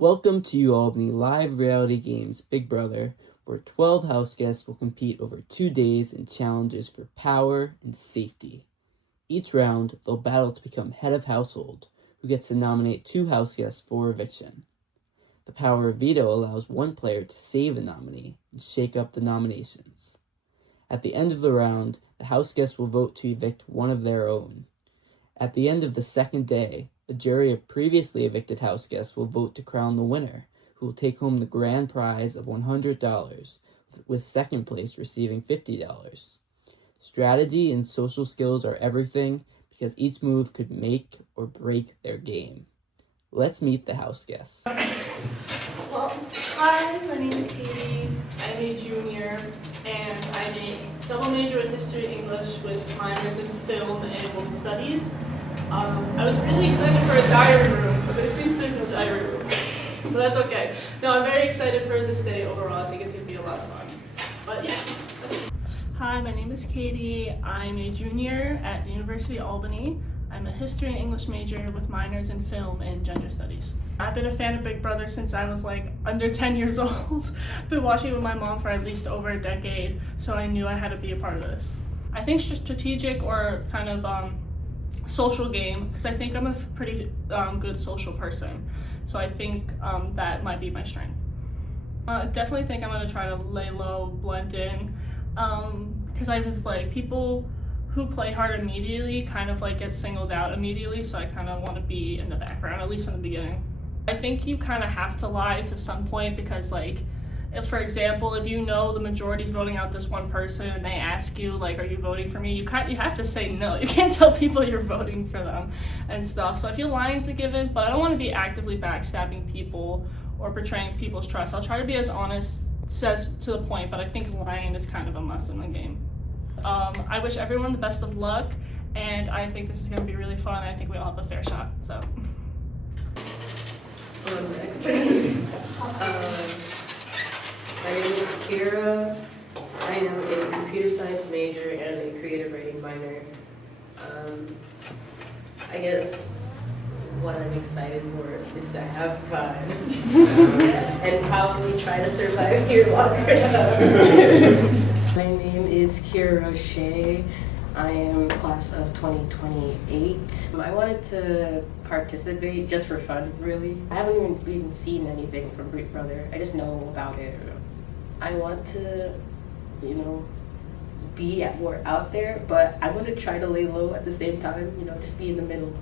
Welcome to UAlbany live reality games Big Brother, where 12 house guests will compete over 2 days in challenges for power and safety. Each round, they'll battle to become head of household, who gets to nominate 2 house guests for eviction. The Power of Veto allows one player to save a nominee and shake up the nominations. At the end of the round, the house guests will vote to evict one of their own. At the end of the second day, a jury of previously evicted house guests will vote to crown the winner, who will take home the grand prize of $100, with second place receiving $50. Strategy and social skills are everything, because each move could make or break their game. Let's meet the house guests. Well, hi, my name is Katie. I'm a junior, and I'm a double major in history and English with minors in film and women's studies. I was really excited for a diary room, but it seems there's no diary room. But that's okay. No, I'm very excited for this day overall. I think it's going to be a lot of fun. But yeah. Hi, my name is Katie. I'm a junior at the University of Albany. I'm a history and English major with minors in film and gender studies. I've been a fan of Big Brother since I was like under 10 years old. Been watching it with my mom for at least over a decade, so I knew I had to be a part of this. I think strategic or kind of social game, because I think I'm a pretty good social person. So I think that might be my strength. I definitely think I'm gonna try to lay low, blend in, because I was like, people who play hard immediately kind of like get singled out immediately, so I kind of want to be in the background, at least in the beginning. I think you kind of have to lie to some point, because like, if, for example, if you know the majority's voting out this one person and they ask you like, are you voting for me, you have to say no. You can't tell people you're voting for them and stuff. So I feel lying's a given, but I don't want to be actively backstabbing people or betraying people's trust. I'll try to be as honest as to the point, but I think lying is kind of a must in the game. I wish everyone the best of luck, and I think this is going to be really fun. I think we all have a fair shot, so. My name is Kira. I am a computer science major and a creative writing minor. I guess what I'm excited for is to have fun and probably try to survive here longer enough. My name is Kira Shea. I am class of 2028. I wanted to participate just for fun, really. I haven't even seen anything from Big Brother. I just know about it. I want to, be more out there, but I want to try to lay low at the same time, just be in the middle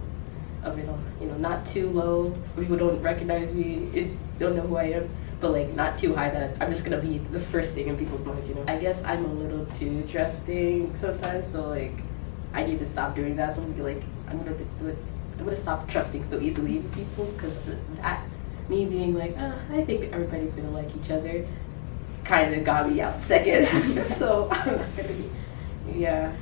of it all. Not too low, people don't recognize me, don't know who I am, but like not too high that I'm just gonna be the first thing in people's minds, I guess I'm a little too trusting sometimes, so like I need to stop doing that. So I'm gonna be like, I'm gonna stop trusting so easily with people, because that, me being like, I think everybody's gonna like each other, kind of got me out second. So I'm not gonna be, yeah.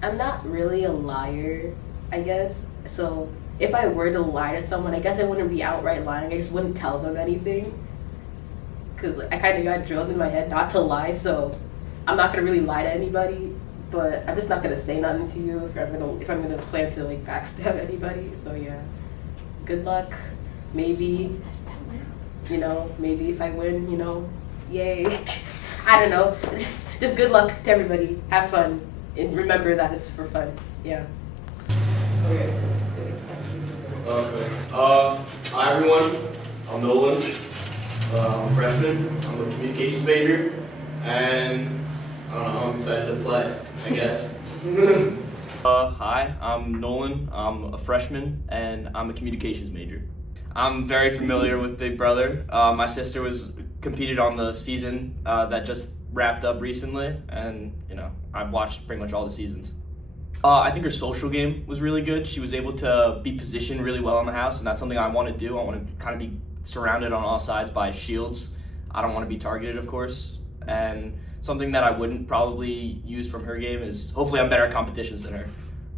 I'm not really a liar, I guess. So if I were to lie to someone, I guess I wouldn't be outright lying. I just wouldn't tell them anything, because I kind of got drilled in my head not to lie. So I'm not gonna really lie to anybody, but I'm just not gonna say nothing to you if I'm gonna plan to like backstab anybody. So yeah, good luck. Maybe, maybe if I win, yay. I don't know. Just good luck to everybody. Have fun and remember that it's for fun. Yeah. Okay. Hi everyone. I'm Nolan. I'm a freshman. I'm a communications major, and I don't know. I'm excited to play, I guess. Hi, I'm Nolan. I'm a freshman, and I'm a communications major. I'm very familiar with Big Brother. My sister competed on the season that just wrapped up recently, and I've watched pretty much all the seasons. I think her social game was really good. She was able to be positioned really well in the house, and that's something I want to do. I want to kind of be surrounded on all sides by shields. I don't want to be targeted, of course, and something that I wouldn't probably use from her game is hopefully I'm better at competitions than her.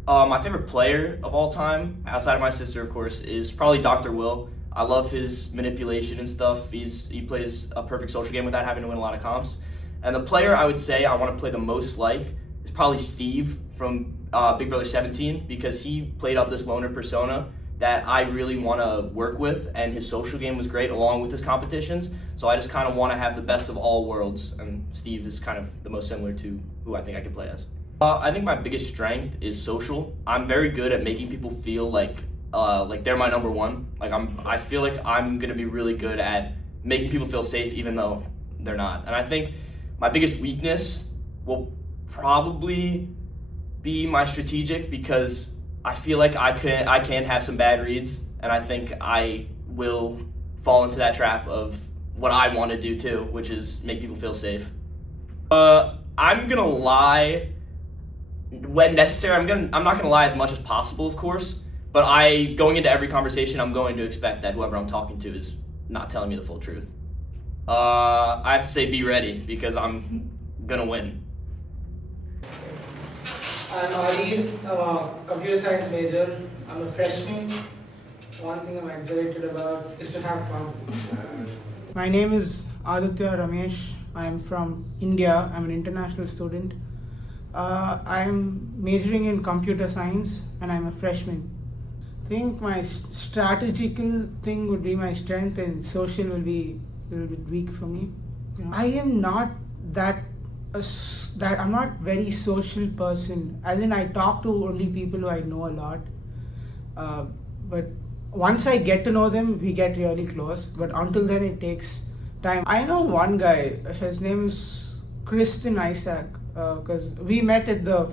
My favorite player of all time, outside of my sister, of course, is probably Dr. Will. I love his manipulation and stuff. He plays a perfect social game without having to win a lot of comps. And the player I would say I want to play the most like is probably Steve from Big Brother 17, because he played up this loner persona that I really want to work with, and his social game was great along with his competitions. So I just kind of want to have the best of all worlds, and Steve is kind of the most similar to who I think I could play as. I think my biggest strength is social. I'm very good at making people feel like they're my number one. I feel like I'm gonna be really good at making people feel safe even though they're not. And I think my biggest weakness will probably be my strategic, because I feel like I can have some bad reads, and I think I will fall into that trap of what I want to do too, which is make people feel safe. I'm gonna lie when necessary. I'm not gonna lie as much as possible, of course, but going into every conversation, I'm going to expect that whoever I'm talking to is not telling me the full truth. I have to say be ready, because I'm gonna win. I'm Ali, I'm a computer science major. I'm a freshman. One thing I'm excited about is to have fun. My name is Aditya Ramesh. I am from India. I'm an international student. I'm majoring in computer science and I'm a freshman. I think my strategical thing would be my strength, and social will be a little bit weak for me. I am not I'm not very social person, as in I talk to only people who I know a lot, but once I get to know them, we get really close, but until then it takes time. I know one guy, his name is Kristen Isaac, because we met at the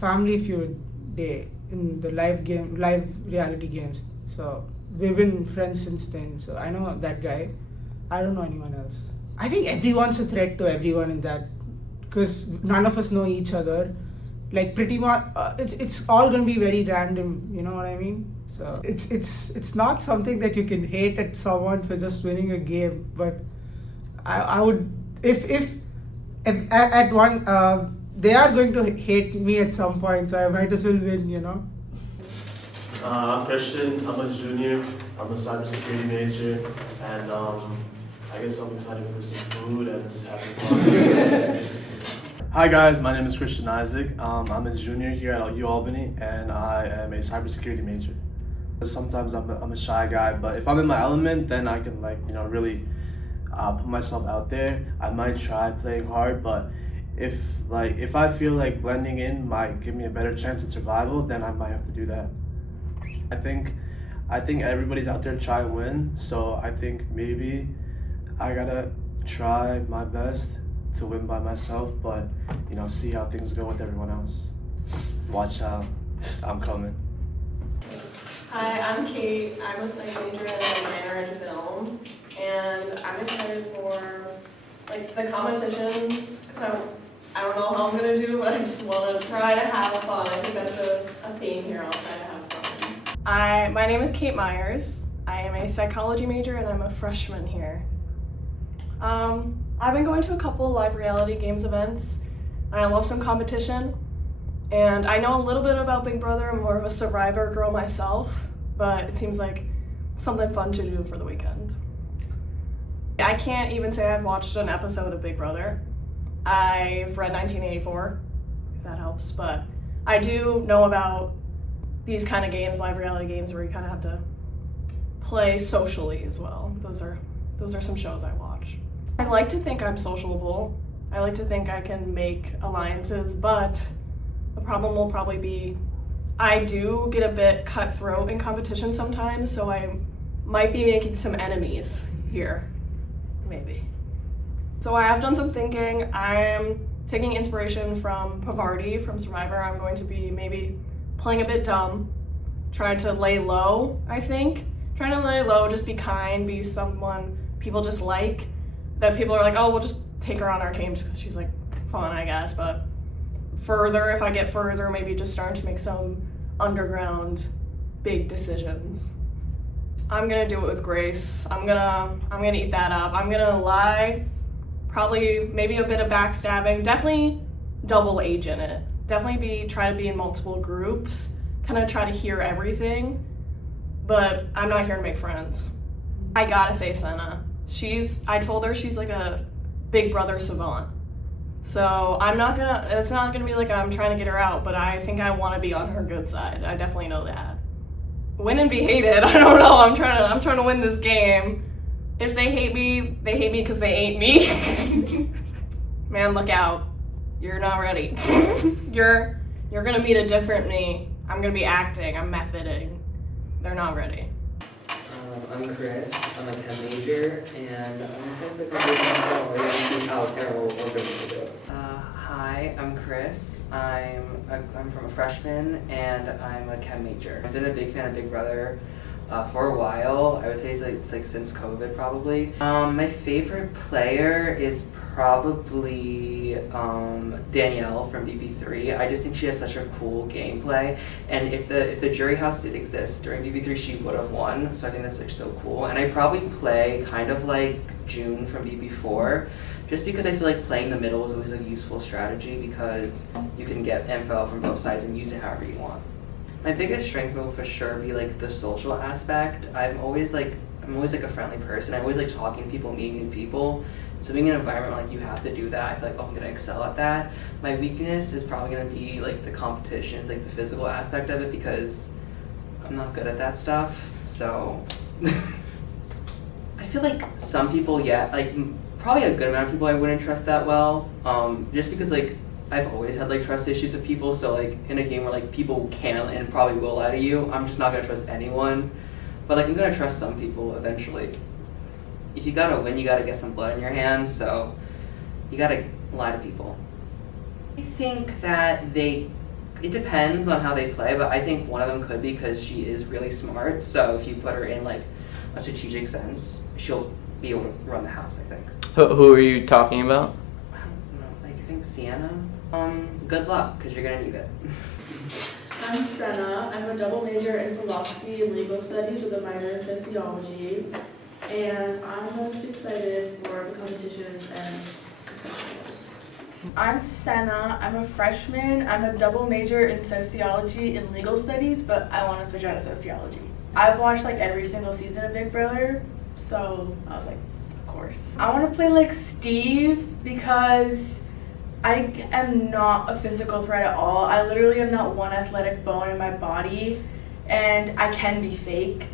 Family Feud day in the live reality games, so we've been friends since then. So I know that guy. I don't know anyone else. I think everyone's a threat to everyone in that, because none of us know each other. Like pretty much, it's all gonna be very random. You know what I mean? So it's not something that you can hate at someone for just winning a game. But I would, if at one they are going to hate me at some point, so I might as well win. You know. I'm Christian. I'm a junior. I'm a cybersecurity major, and I guess I'm excited for some food and just having fun. Hi guys, my name is Christian Isaac. I'm a junior here at U Albany, and I am a cybersecurity major. Sometimes I'm a shy guy, but if I'm in my element, then I can really put myself out there. I might try playing hard, but if I feel like blending in might give me a better chance at survival, then I might have to do that. I think everybody's out there trying to win, so I think maybe I gotta try my best to win by myself, but see how things go with everyone else. Watch out, I'm coming. Hi, I'm Kate. I'm a psych major and a minor in film, and I'm excited for the competitions, because I don't know how I'm gonna do, but I just want to try to have fun. I think that's a theme here. I'll try to have fun. My name is Kate Myers. I am a psychology major and I'm a freshman here. I've been going to a couple live reality games events. I love some competition, and I know a little bit about Big Brother. I'm more of a Survivor girl myself, but it seems like something fun to do for the weekend. I can't even say I've watched an episode of Big Brother. I've read 1984, if that helps, but I do know about these kind of games, live reality games, where you kind of have to play socially as well. Those are some shows I watch. I like to think I'm sociable. I like to think I can make alliances, but the problem will probably be I do get a bit cutthroat in competition sometimes, so I might be making some enemies here, maybe. So I have done some thinking. I'm taking inspiration from Pavardi from Survivor. I'm going to be maybe playing a bit dumb, trying to lay low, I think. Trying to lay low, just be kind, be someone people just like, that people are like, oh, we'll just take her on our team just because she's fun, I guess. But if I get further, maybe just starting to make some underground big decisions. I'm gonna do it with grace. I'm gonna eat that up. I'm gonna lie, probably maybe a bit of backstabbing, definitely double agent it. Definitely try to be in multiple groups, kind of try to hear everything, but I'm not here to make friends. I gotta say Senna. I told her she's like a Big Brother savant. So it's not gonna be like I'm trying to get her out, but I think I want to be on her good side. I definitely know that. Win and be hated. I don't know. I'm trying to win this game. If they hate me because they ate me. Man, look out. You're not ready. You're gonna meet a different me. I'm gonna be acting, I'm methoding. They're not ready. I'm Chris, I'm a chem major, and I'm excited to how terrible we're going to do. Hi, I'm Chris. I'm from a freshman, and I'm a chem major. I've been a big fan of Big Brother for a while. I would say it's like since COVID, probably. My favorite player is probably Danielle from BB3. I just think she has such a cool gameplay, and if the jury house did exist during BB3, she would have won. So I think that's like so cool. And I probably play kind of like June from BB4, just because I feel like playing the middle is always a useful strategy because you can get info from both sides and use it however you want. My biggest strength will for sure be like the social aspect. I'm always like a friendly person. I always like talking to people, meeting new people. So being in an environment like you have to do that, I feel like, oh, I'm gonna excel at that. My weakness is probably gonna be like the competitions, like the physical aspect of it, because I'm not good at that stuff. So I feel like some people, like probably a good amount of people I wouldn't trust that well. Just because like I've always had like trust issues with people. So like in a game where like people can and probably will lie to you, I'm just not gonna trust anyone. But like I'm gonna trust some people eventually. If you gotta win, you gotta get some blood in your hands, so you gotta lie to people. I think that it depends on how they play, but I think one of them could be because she is really smart, so if you put her in like a strategic sense, she'll be able to run the house, I think. Who are you talking about? I don't know, like I think Sienna. Good luck, because you're gonna need it. I'm Senna. I'm a double major in philosophy and legal studies with a minor in sociology. And I'm most excited for the competitions and professionals. I'm Senna. I'm a freshman. I'm a double major in sociology and legal studies, but I want to switch out of sociology. I've watched like every single season of Big Brother, so I was like, of course. I want to play like Steve because I am not a physical threat at all. I literally have not one athletic bone in my body, and I can be fake.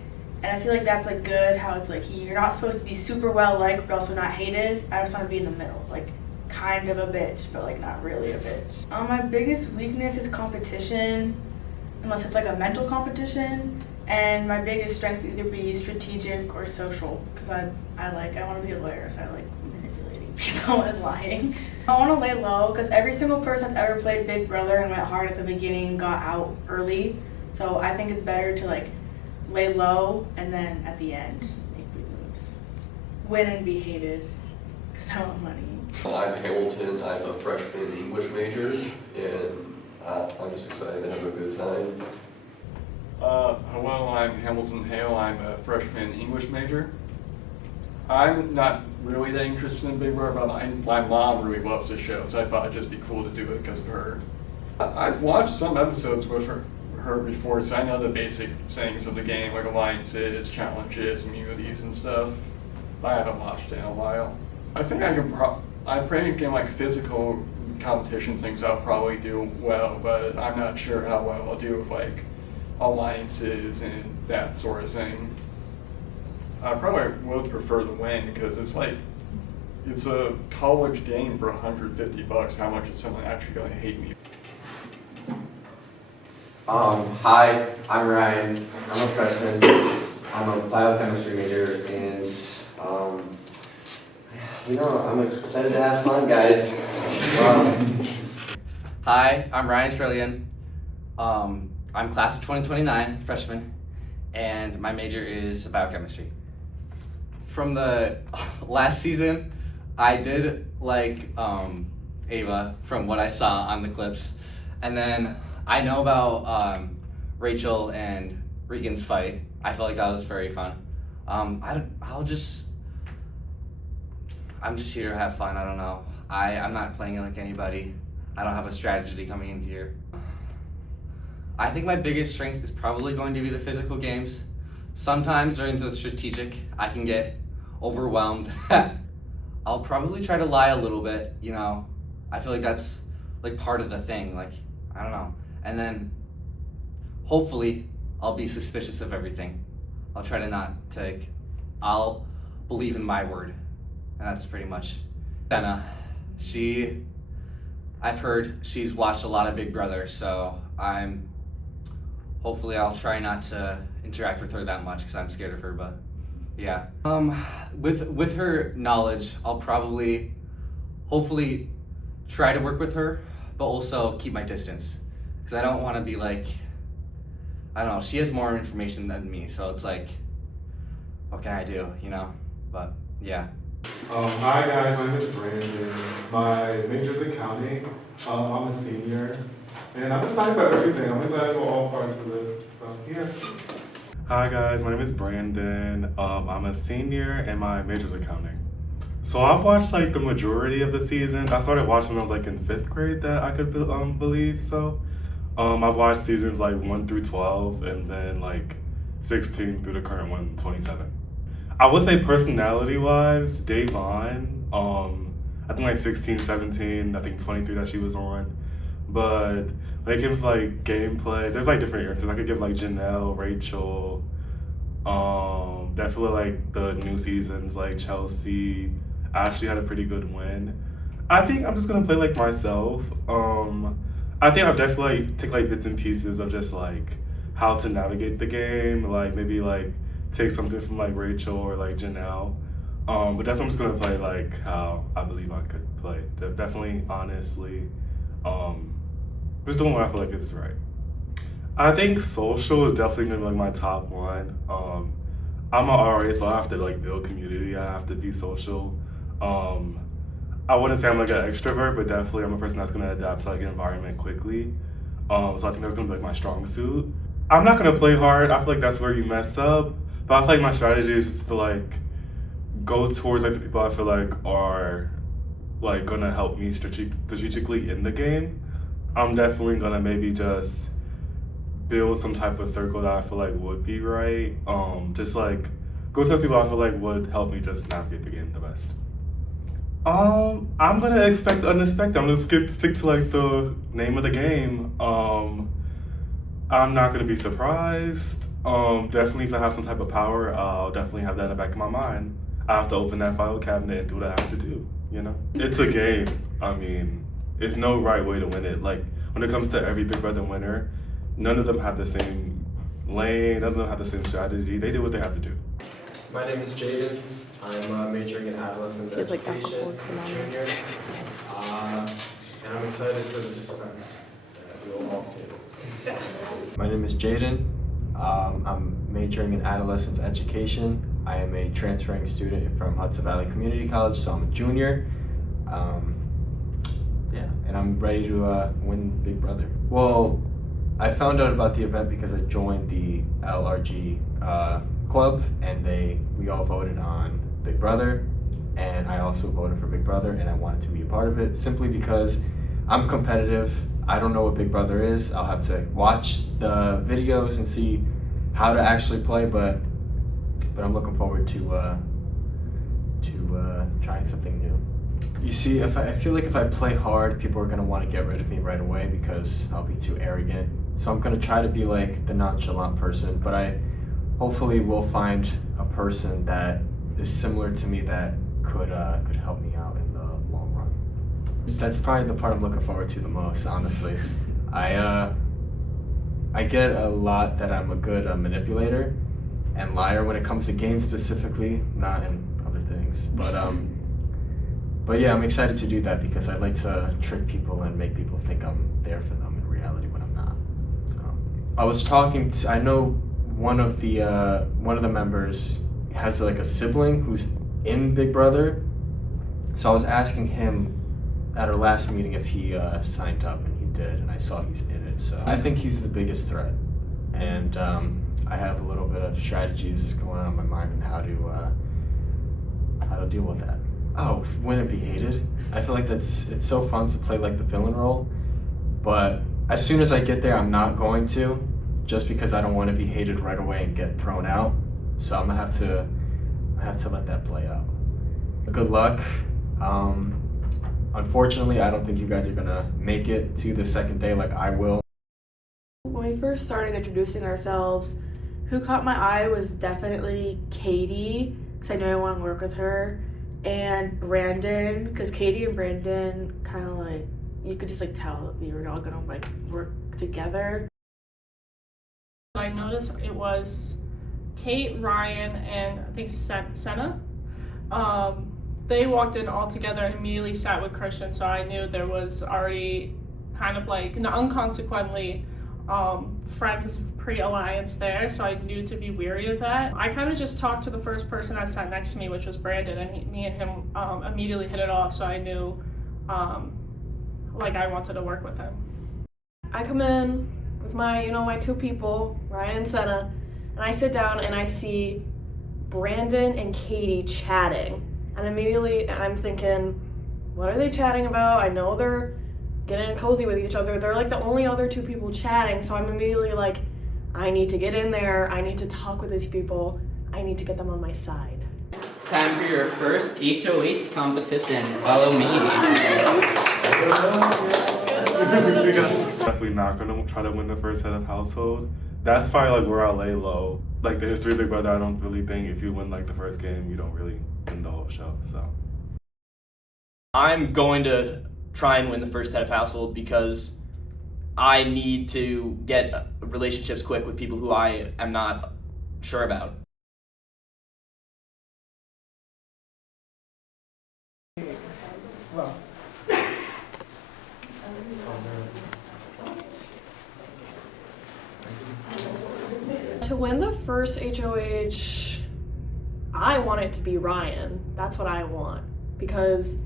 And I feel like that's like good, how it's like you're not supposed to be super well liked but also not hated. I just want to be in the middle, like kind of a bitch but like not really a bitch. My biggest weakness is competition, unless it's like a mental competition. And my biggest strength either be strategic or social, because I want to be a lawyer, so I like manipulating people and lying. I want to lay low because every single person that's ever played Big Brother and went hard at the beginning got out early. So I think it's better to like lay low, and then at the end, make big moves. Win and be hated, because I want money. I'm Hamilton. I'm a freshman English major, and I'm just excited to have a good time. Hello, I'm Hamilton Hale. I'm a freshman English major. I'm not really that interested in Big Brother, but my mom really loves the show, so I thought it'd just be cool to do it because of her. I've watched some episodes with her before, so I know the basic sayings of the game, like alliances, challenges, immunities, and stuff. I haven't watched it in a while. I think I probably in like physical competition things I'll probably do well, but I'm not sure how well I'll do with like alliances and that sort of thing. I probably would prefer to win because it's a college game for $150. How much is someone actually going to hate me? Hi, I'm Ryan. I'm a freshman. I'm a biochemistry major, and I'm excited to have fun, guys. Hi, I'm Ryan Trillian. I'm class of 2029, freshman, and my major is biochemistry. From the last season, I did like Ava from what I saw on the clips, and then I know about Rachel and Regan's fight. I felt like that was very fun. I'm just here to have fun. I don't know. I'm not playing like anybody. I don't have a strategy coming in here. I think my biggest strength is probably going to be the physical games. Sometimes during the strategic, I can get overwhelmed. I'll probably try to lie a little bit, I feel like that's like part of the thing. Like, I don't know. And then hopefully I'll be suspicious of everything. I'll try to not take, I'll believe in my word. And that's pretty much Senna. I've heard she's watched a lot of Big Brother, so hopefully I'll try not to interact with her that much because I'm scared of her, but yeah. With her knowledge, I'll probably, hopefully try to work with her, but also keep my distance. Because I don't want to be like, I don't know, she has more information than me, so it's like, what can I do, you know? But yeah. Hi guys, my name is Brandon. My major is accounting. I'm a senior. And I'm excited about everything. I'm excited about all parts of this. So yeah. Hi guys, my name is Brandon. I'm a senior and my major is accounting. So I've watched like the majority of the season. I started watching when I was like in 5th grade, that I could believe so. I've watched seasons like 1 through 12 and then like 16 through the current one, 27. I would say personality-wise, Davon, I think like 16, 17, I think 23 that she was on. But when it comes to like gameplay, there's like different answers. I could give like Janelle, Rachel, definitely like the new seasons, like Chelsea, Ashley had a pretty good win. I think I'm just gonna play like myself. I think I'll definitely like, take like bits and pieces of just like how to navigate the game, like maybe like take something from like Rachel or like Janelle. But definitely I'm just gonna play like how I believe I could play. Definitely, honestly, just doing what I feel like is right. I think social is definitely gonna be like my top one. I'm an RA, so I have to like build community. I have to be social. I wouldn't say I'm like an extrovert, but definitely I'm a person that's gonna adapt to like an environment quickly. So I think that's gonna be like my strong suit. I'm not gonna play hard. I feel like that's where you mess up. But I feel like my strategy is just to like go towards like the people I feel like are like gonna help me strategically in the game. I'm definitely gonna maybe just build some type of circle that I feel like would be right. Just like go to the people I feel like would help me just navigate the game the best. I'm gonna expect the unexpected. I'm gonna stick to like the name of the game. I'm not gonna be surprised. Definitely if I have some type of power, I'll definitely have that in the back of my mind. I have to open that file cabinet and do what I have to do, you know? It's a game. I mean, it's no right way to win it. Like, when it comes to every Big Brother winner, none of them have the same lane, none of them have the same strategy. They do what they have to do. My name is Jaden. I'm majoring in adolescence education, junior. And I'm excited for the suspense that we will all feel. My name is Jaden. I'm majoring in adolescence education. I am a transferring student from Hudson Valley Community College, so I'm a junior. Yeah, and I'm ready to win Big Brother. Well, I found out about the event because I joined the LRG club, and we all voted on Big Brother, and I also voted for Big Brother, and I wanted to be a part of it simply because I'm competitive. I don't know what Big Brother is. I'll have to watch the videos and see how to actually play, but I'm looking forward to trying something new. You see, I feel like if I play hard, people are gonna want to get rid of me right away because I'll be too arrogant. So I'm gonna try to be like the nonchalant person, but I hopefully will find a person that is similar to me that could help me out in the long run. That's probably the part I'm looking forward to the most, honestly. I get a lot that I'm a good manipulator and liar when it comes to games specifically, not in other things. But yeah, I'm excited to do that because I like to trick people and make people think I'm there for them in reality when I'm not. So I was talking to, I know one of the members has like a sibling who's in Big Brother. So I was asking him at our last meeting if he signed up, and he did, and I saw he's in it. So I think he's the biggest threat, and I have a little bit of strategies going on in my mind on how to deal with that. Oh, win and be hated. I feel like it's so fun to play like the villain role, but as soon as I get there, I'm not going to, just because I don't want to be hated right away and get thrown out. So I'm gonna have to let that play out. Good luck. Unfortunately, I don't think you guys are gonna make it to the second day like I will. When we first started introducing ourselves, who caught my eye was definitely Katie, because I know I want to work with her, and Brandon, because Katie and Brandon kind of like, you could just like tell that we were all gonna like work together. I noticed it was Kate, Ryan, and I think Senna. They walked in all together and immediately sat with Christian, so I knew there was already kind of like unconsequently friends pre-alliance there, so I knew to be wary of that. I kind of just talked to the first person that sat next to me, which was Brandon, and me and him immediately hit it off, so I knew like I wanted to work with him. I come in with my, my two people, Ryan and Senna, and I sit down and I see Brandon and Katie chatting. And immediately I'm thinking, what are they chatting about? I know they're getting cozy with each other. They're like the only other two people chatting. So I'm immediately like, I need to get in there. I need to talk with these people. I need to get them on my side. It's time for your first HOH competition. Follow me. Definitely not gonna try to win the first head of household. That's probably like where I lay low. Like the history of Big Brother, I don't really think if you win like the first game, you don't really win the whole show. So I'm going to try and win the first head of household because I need to get relationships quick with people who I am not sure about. Wow. To win the first HOH, I want it to be Ryan. That's what I want. Because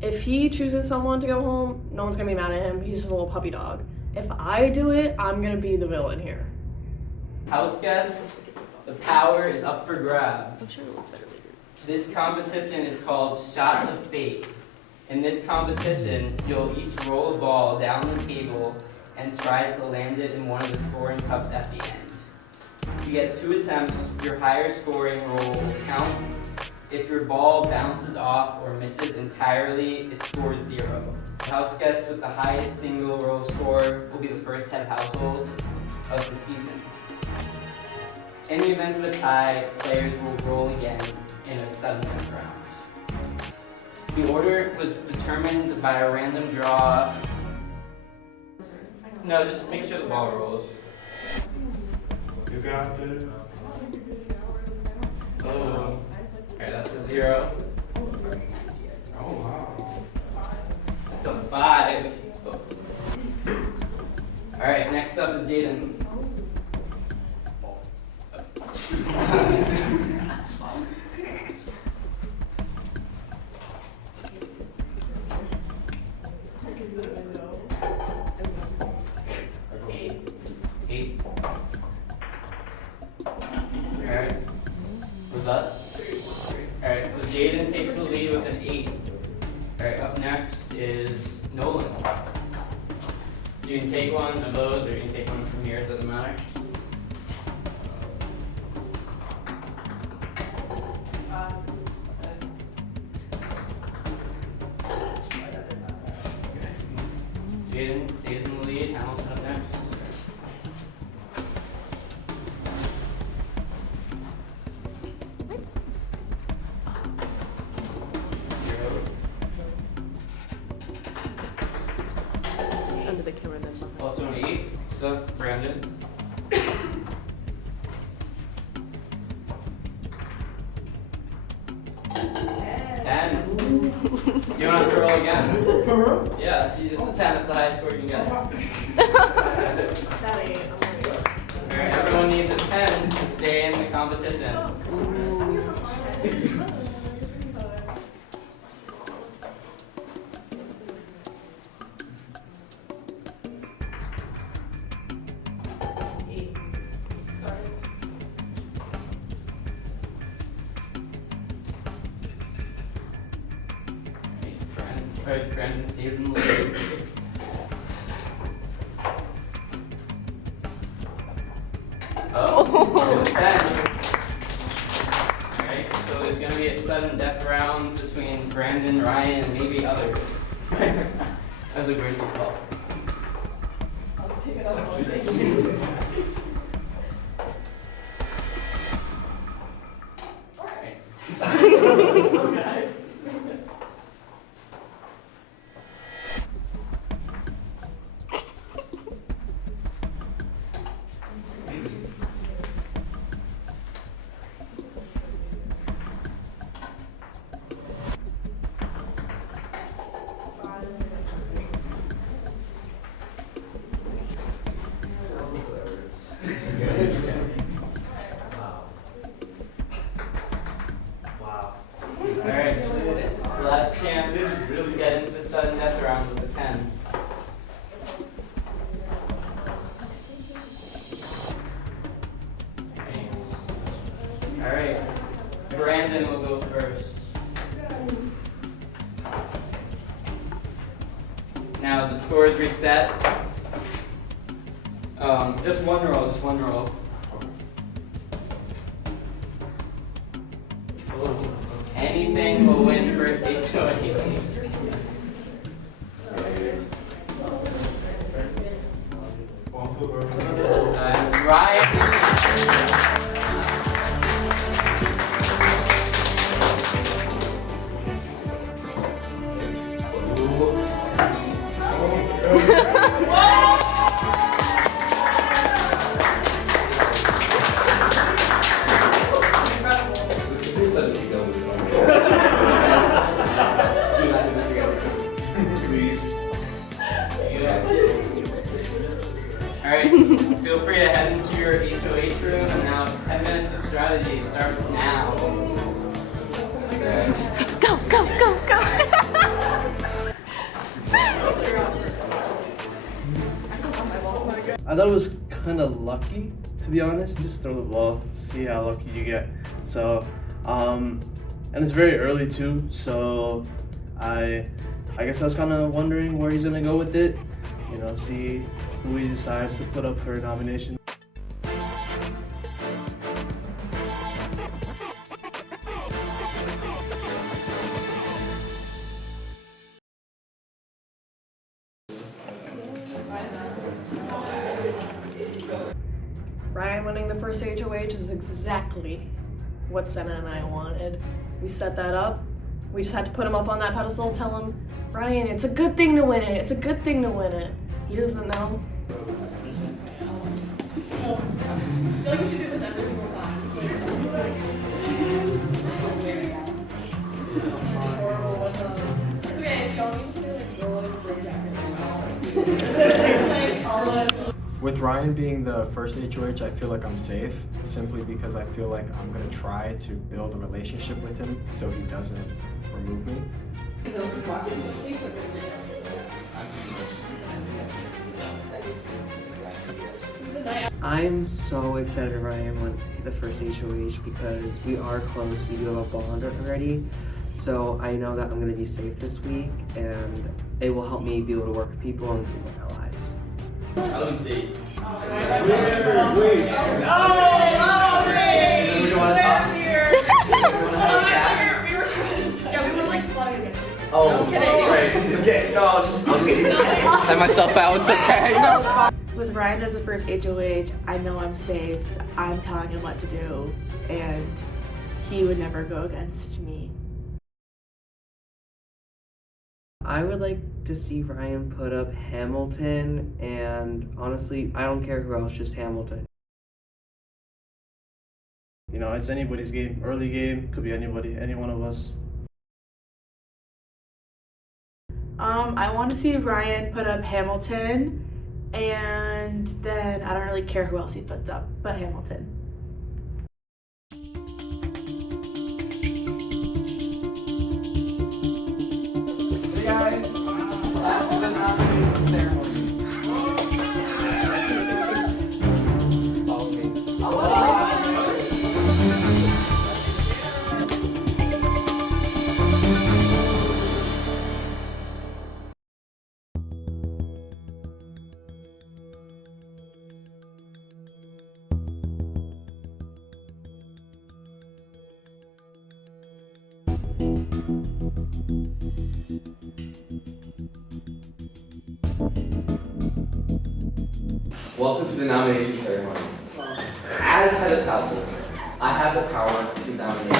if he chooses someone to go home, no one's gonna be mad at him. He's just a little puppy dog. If I do it, I'm gonna be the villain here. House guests, the power is up for grabs. This competition is called Shot of Fate. In this competition, you'll each roll a ball down the table and try to land it in one of the scoring cups at the end. You get 2 attempts. Your higher scoring roll will count. If your ball bounces off or misses entirely, it scores 0. The house guest with the highest single roll score will be the first head household of the season. In the event of a tie, players will roll again in a 7th round. The order was determined by a random draw. No, just make sure the ball rolls. You got this. Oh. Okay, that's a 0. Oh wow. That's a 5. Alright, next up is Jaden. Eight. Alright. Who's up? 3. Alright, so Jaden takes the lead with an 8. Alright, up next is Nolan. You can take one of those or you can take one from here, it doesn't matter. Jaden stays in the lead. Hamilton up next. Under the camera then. Also an 8. So Brandon. 10. You don't have to roll again. Yeah, see, it's a 10. It's the highest score you can get. Alright, everyone needs a 10 to stay in the competition. Brandon stays in the lead. Oh, 10. Alright, so there's going to be a sudden death round between Brandon, Ryan, and maybe others. That's a great call. I'll take it off. So guys. Wow. Alright, last chance to get into the sudden death round with a 10. Alright, Brandon will go first. Now the score is reset. Just one roll. Anything will win first HOH. Ryan. Alright, feel free to head into your HOH room, and now 10 minutes of strategy starts now. Go, go, go, go! I thought it was kind of lucky, to be honest. Just throw the ball, see how lucky you get. So, and it's very early too, so I guess I was kind of wondering where he's gonna go with it. You know, see who he decides to put up for a nomination. Ryan winning the first HOH is exactly what Senna and I wanted. We set that up. We just had to put him up on that pedestal, tell him, Ryan, it's a good thing to win it. It's a good thing to win it. He doesn't know. I feel like we should do this every single time. It's okay if y'all need to say like roll like bro jacket. With Ryan being the first HOH, I feel like I'm safe, simply because I feel like I'm gonna try to build a relationship with him so he doesn't remove me. I'm so excited Ryan won the first HOH because we are close. We do have a bond already. So I know that I'm going to be safe this week and it will help me be able to work with people and be my allies. Ellen State. Wait. Do you want to talk? Yeah, we were like plotting against it. Oh, no kidding. Right. Okay, no, I'll just let myself out. It's okay. With Ryan as the first HOH, I know I'm safe. I'm telling him what to do, and he would never go against me. I would like to see Ryan put up Hamilton, and honestly, I don't care who else, just Hamilton. You know, it's anybody's game. Early game, could be anybody, any one of us. I want to see Ryan put up Hamilton, and then I don't really care who else he puts up, but Hamilton. Hey guys, after the nomination ceremony. Follow me. welcome to the nomination ceremony. As head of household, I have the power to nominate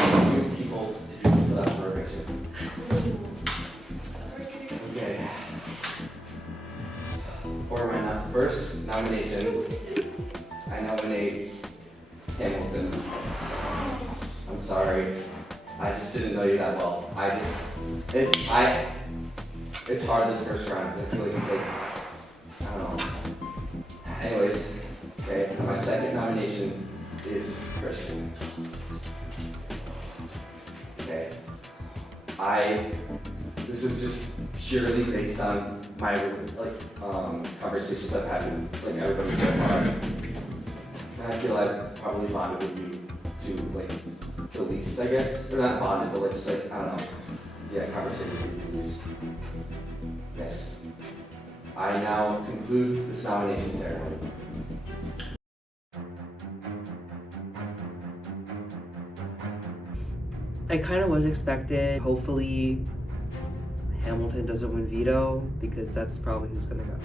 2 people to be put up for eviction. Okay. For my first nominations, I nominate Hamilton. I'm sorry, I just didn't know you that well. It's hard this first round because I feel like it's like, I don't know. Anyways, okay, my second nomination is Christian. Okay. This is just purely based on my conversations I've had with everybody so far. And I feel I've probably bonded with you to the least, I guess. Or not bonded, but just I don't know. Yeah, conversation with you the least. Yes. I now conclude this nomination ceremony. It kind of was expected. Hopefully, Hamilton doesn't win veto because that's probably who's gonna go.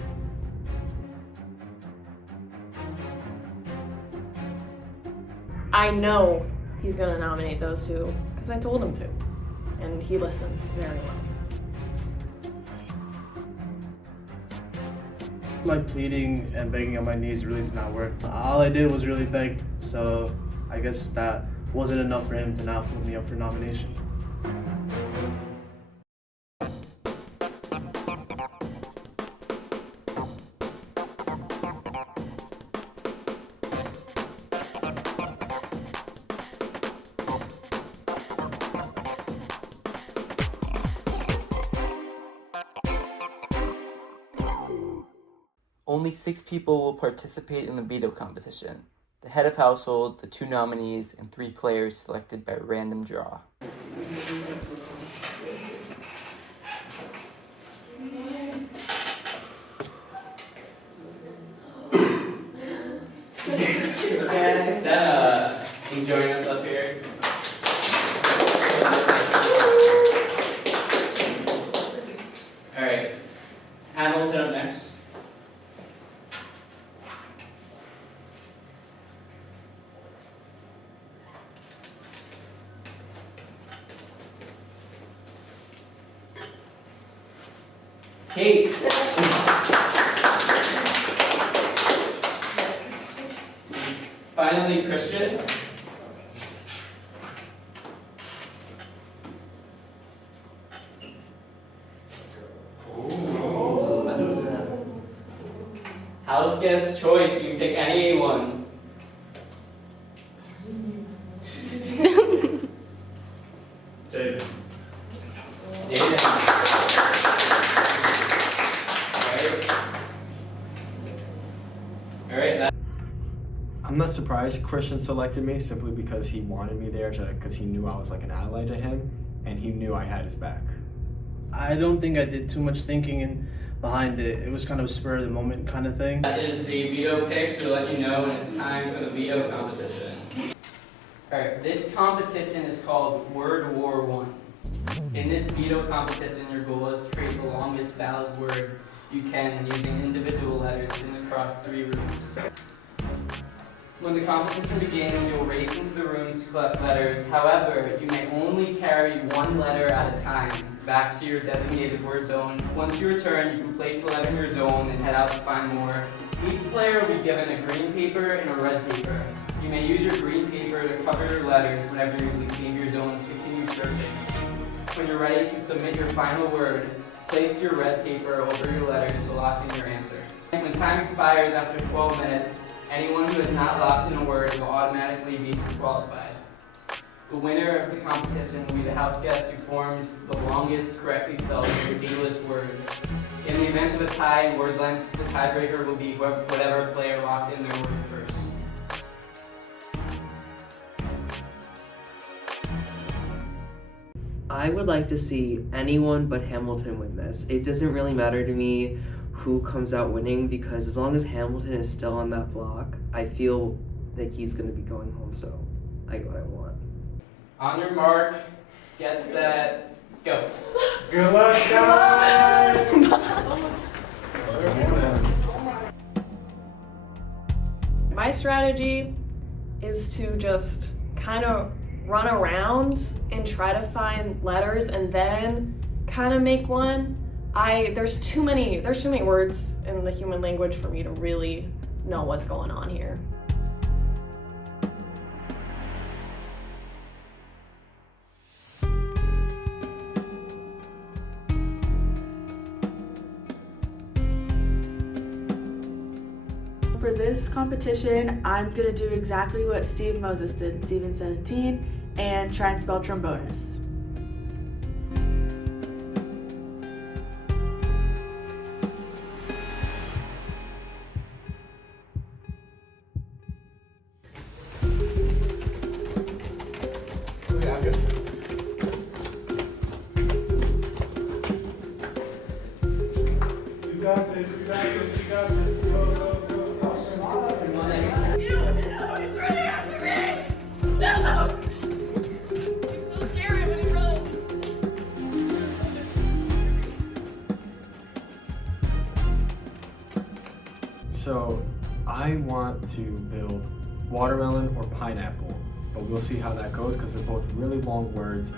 I know he's gonna nominate those 2 because I told him to, and he listens very well. My pleading and begging on my knees really did not work. All I did was really beg, so I guess that wasn't enough for him to not put me up for nomination. Only 6 people will participate in the veto competition: the head of household, the 2 nominees, and 3 players selected by random draw. Senna, can you join us up here? All right, Hamilton up next. Kate. Finally, Christian. House guest choice, you can pick anyone. David. David. Alright, I'm not surprised Christian selected me simply because he wanted me there because he knew I was like an ally to him and he knew I had his back. I don't think I did too much thinking behind it. It was kind of a spur of the moment kind of thing. that is the veto picks to let you know when it's time for the veto competition. Alright, this competition is called Word War 1. In this veto competition, your goal is to create the longest valid word you can using individual letters in across 3 rooms. When the competition begins, you'll race into the rooms to collect letters. However, you may only carry 1 letter at a time back to your designated word zone. Once you return, you can place the letter in your zone and head out to find more. Each player will be given a green paper and a red paper. You may use your green paper to cover your letters whenever you leave your zone to continue searching. When you're ready to submit your final word, place your red paper over your letters to lock in your answer. And when time expires after 12 minutes, anyone who has not locked in a word will automatically be disqualified. The winner of the competition will be the house guest who forms the longest correctly spelled English word. In the event of a tie in word length, the tiebreaker will be whatever player locked in their word first. I would like to see anyone but Hamilton win this. It doesn't really matter to me who comes out winning because as long as Hamilton is still on that block, I feel like he's going to be going home, so I get what I want. On your mark, get set, go. Good luck, guys! my strategy is to just kind of run around and try to find letters and then kind of make one. There's too many words in the human language for me to really know what's going on here. For this competition, I'm gonna do exactly what Steve Moses did in Season 17 and try and spell trombonus. So I want to build watermelon or pineapple, but we'll see how that goes because they're both really long words.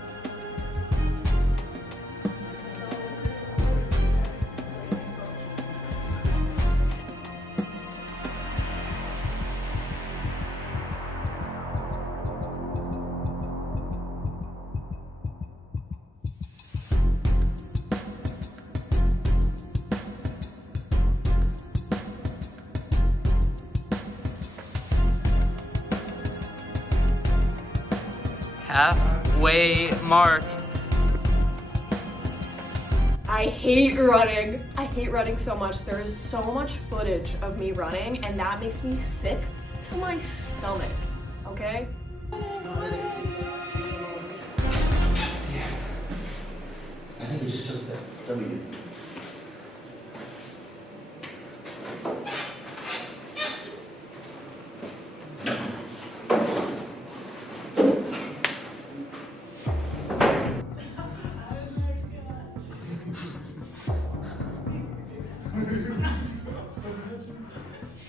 Halfway mark. I hate running. I hate running so much. There is so much footage of me running, and that makes me sick to my stomach, okay? I think we just took the W.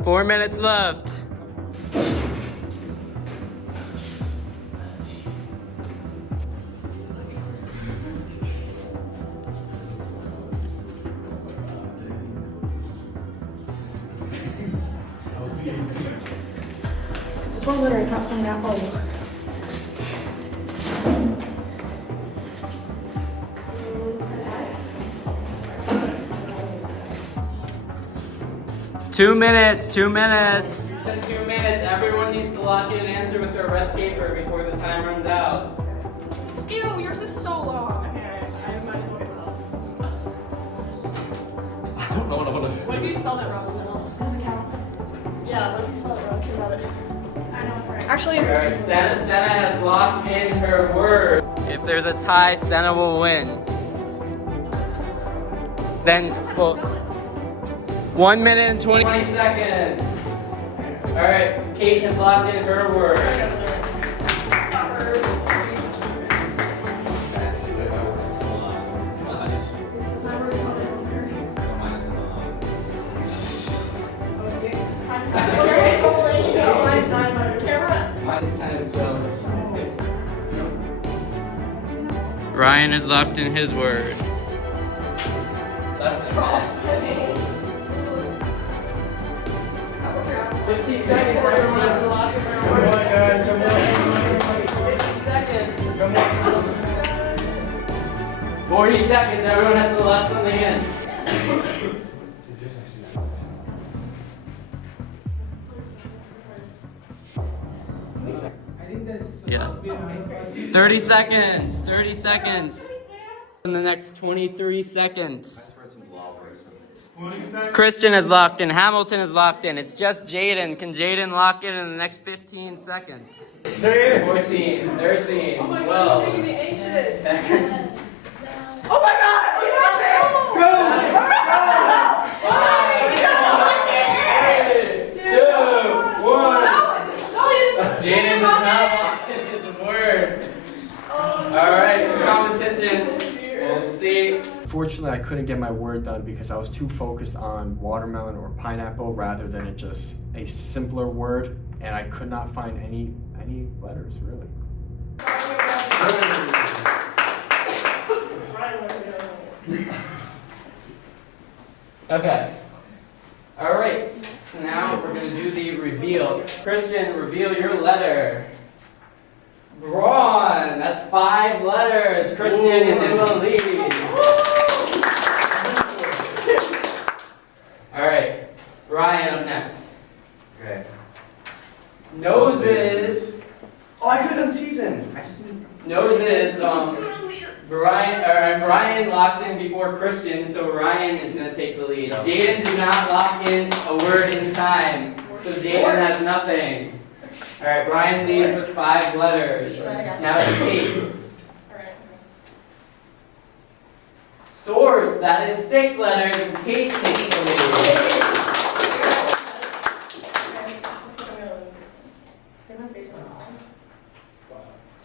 Four minutes left. Just one letter I can't find out. Oh. 2 minutes, 2 minutes. In 2 minutes, everyone needs to lock in an answer with their red paper before the time runs out. Ew, yours is so long. I might as well. I don't know what I'm gonna do. What if you spelled it wrong? Does it count? Yeah, what if you spelled it wrong? Think about it. I know it's right. Actually, Alright, Senna has locked in her word. If there's a tie, Senna will win. Then, well, 1 minute and 20 seconds. Alright, Kate has locked in her word. Ryan is locked in his word. Less than 50 seconds, everyone has to lock in their word. Come on, guys, come on. 50 seconds. Come on. 40 seconds, everyone has to lock something in. Yeah. 30 seconds, 30 seconds. In the next 23 seconds. Christian is locked in, Hamilton is locked in. It's just Jaden. Can Jaden lock in the next 15 seconds? 14, 13, 12. Oh my God! Go! Jaden is not locked into the word. Alright, it's competition. Let's see. Fortunately, I couldn't get my word done because I was too focused on watermelon or pineapple rather than just a simpler word, and I could not find any letters really. Okay. All right. So now we're going to do the reveal. Christian, reveal your letter. Braun. That's 5 letters. Christian is in the lead. All right. Ryan up next. Okay. Noses. Oh, I could have done season. Noses. Brian locked in before Christian, so Ryan is going to take the lead. Jaden did not lock in a word in time, so Jaden has nothing. All right, Brian leads with 5 letters. Now it's Kate. Source, that is 6 letters, and Kate takes the lead.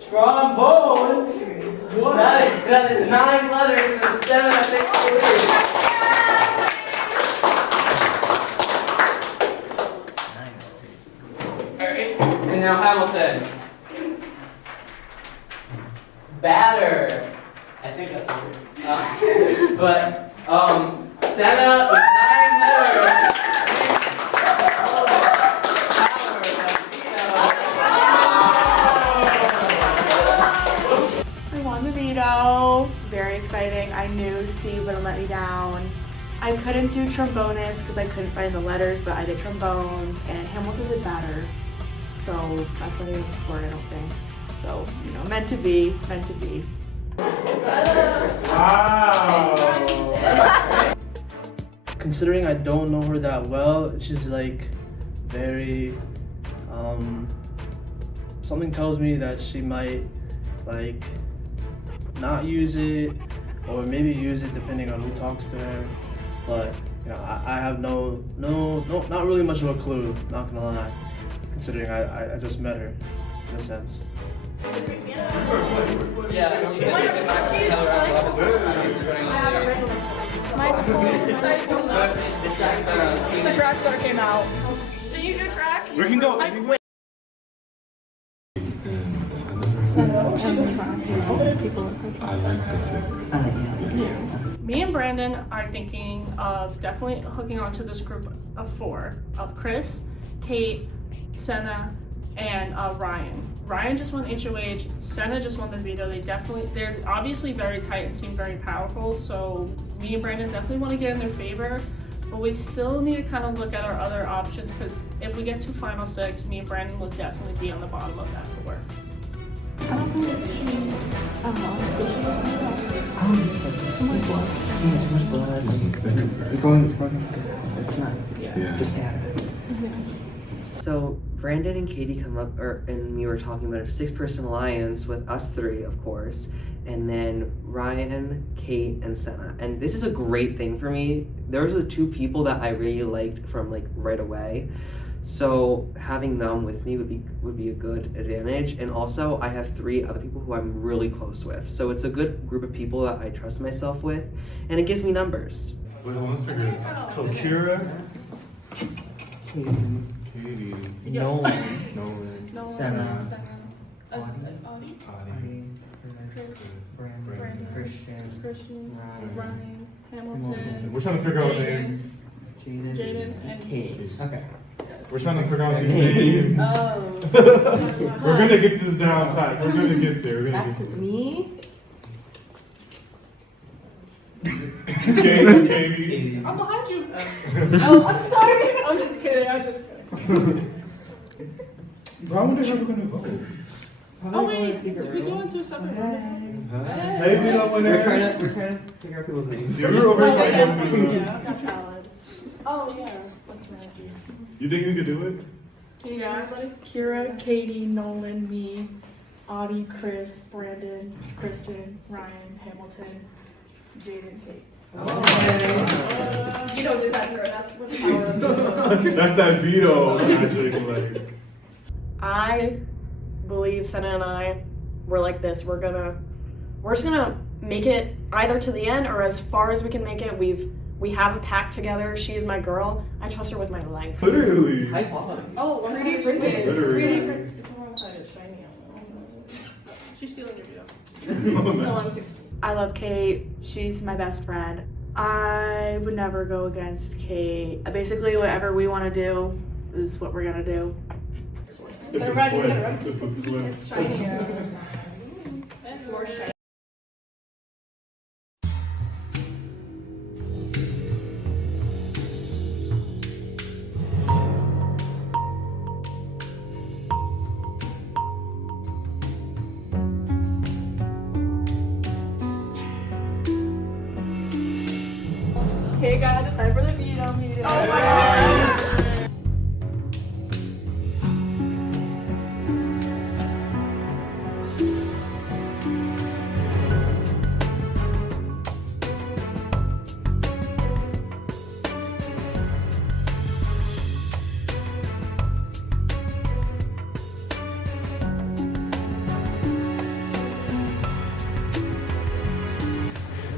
Trombones. That is 9 letters and 7 of 6 letters. Alright, and now Hamilton. Batter. I think that's weird. But Senna with 9 letters. The veto. Very exciting. I knew Steve wouldn't let me down. I couldn't do trombonist because I couldn't find the letters, but I did trombone, and Hamilton did batter. So that's not even a word, I don't think. So, you know, meant to be, meant to be. Wow! Considering I don't know her that well, she's like very, something tells me that she might like not use it, or maybe use it depending on who talks to her. But you know, I have no, not really much of a clue. Not gonna lie, considering I just met her in a sense. Yeah, she The track star came out. Did you do track? We can go. I like the 6. Me and Brandon are thinking of definitely hooking onto this group of 4 of Chris, Kate, Senna, and Ryan. Ryan just won HOH. Senna just won the veto. They're obviously very tight and seem very powerful. So me and Brandon definitely want to get in their favor, but we still need to kind of look at our other options because if we get to final 6, me and Brandon will definitely be on the bottom of that 4. So Brandon and Katie come up, and we were talking about a 6-person alliance with us 3, of course, and then Ryan, Kate, and Senna. And this is a great thing for me. Those are the 2 people that I really liked from like right away. So having them with me would be a good advantage. And also I have 3 other people who I'm really close with. So it's a good group of people that I trust myself with, and it gives me numbers. Wait, let's figure this out. So Kira, Katie, Nolan, Senna, Audie, Chris, Brandon, Christian, Ryan, Hamilton. We're trying to figure out names. Jaden, and Kate. Okay. We're trying to figure out these names. We're gonna get this down pat. We're gonna get there. That's me. Katie. I'm behind you. Oh, I'm sorry. I'm just kidding. I'm just kidding. Bro, I wonder how we're gonna vote. Oh wait, did we go into a separate room? Hey, we don't want We're trying to figure out people's names. You're over trying to do Yeah, that's valid. Oh yeah, that's right. You think you could do it? Can you get everybody? Kira, Katie, Nolan, me, Audie, Chris, Brandon, Christian, Ryan, Hamilton, Jaden, Kate. You don't do that, Kira. That's what the power of veto. That's that veto magic, like. I believe Senna and I were like this. We're just gonna make it either to the end or as far as we can make it. We have a pact together. She is my girl. I trust her with my life. Literally. High quality. Oh, One 3D side printed. is Literally. 3D printed. It's the wrong side, it's shiny on the She's stealing your No, video. I'm kidding. I love Kate. She's my best friend. I would never go against Kate. Basically, whatever we want to do is what we're gonna do. It's a twist. It's a twist. It's shiny. That's more shiny. Hey guys, it's time for the veto meeting. Oh my god!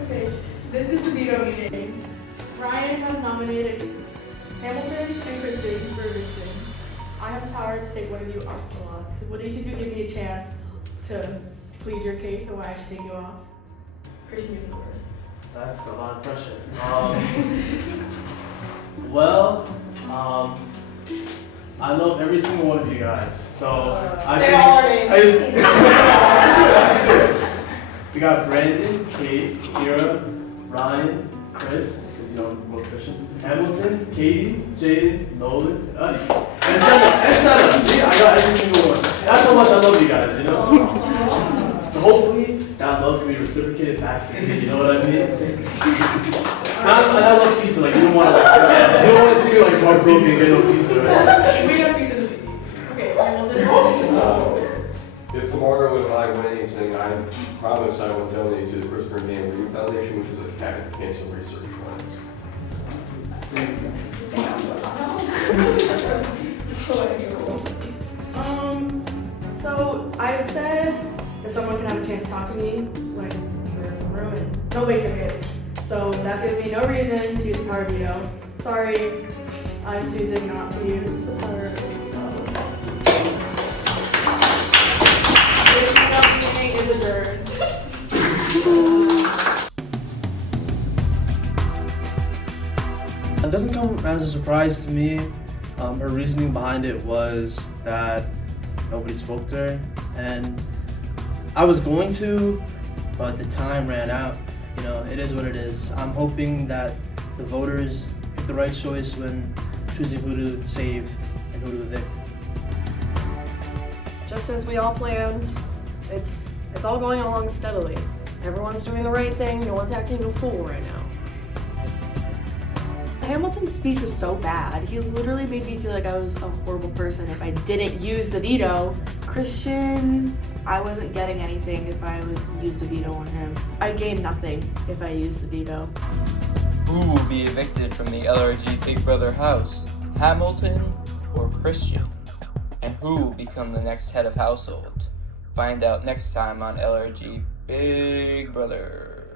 Okay, this is the veto meeting. Ryan has nominated Hamilton and Kristen for eviction. I have the power to take one of you off the law. So would each of you give me a chance to plead your case or why I should take you off? Christian, you go first. That's a lot of pressure. Well, I love every single one of you guys. So I Say think all our names. we got Brandon, Kate, Kira, Ryan, Chris, you know, both Christian, Hamilton, Katie, Jaden, Nolan, Uddy, and Senna. See, I got every single one. That's how much I love you guys, you know? So hopefully that love can be reciprocated back to me, you know what I mean? I love pizza, like you don't want to see me like heartbroken and get no pizza, right? We have pizza this easy. Okay, Hamilton. If tomorrow if I win anything, I promise I will donate to the CRISPR and Reading Foundation, which is a cancer research fund. So I said if someone can have a chance to talk to me when we're in the room and nobody can get it. So that gives me no reason to use the power of veto. Sorry, I'm choosing not to use the power of veto. This meeting is adjourned. It doesn't come as a surprise to me. Her reasoning behind it was that nobody spoke to her, and I was going to, but the time ran out. You know, it is what it is. I'm hoping that the voters make the right choice when choosing who to save and who to evict. Just as we all planned, it's all going along steadily. Everyone's doing the right thing. No one's acting a fool right now. Hamilton's speech was so bad. He literally made me feel like I was a horrible person if I didn't use the veto. Christian, I wasn't getting anything if I would use the veto on him. I gained nothing if I used the veto. Who will be evicted from the LRG Big Brother house? Hamilton or Christian? And who will become the next head of household? Find out next time on LRG Big Brother.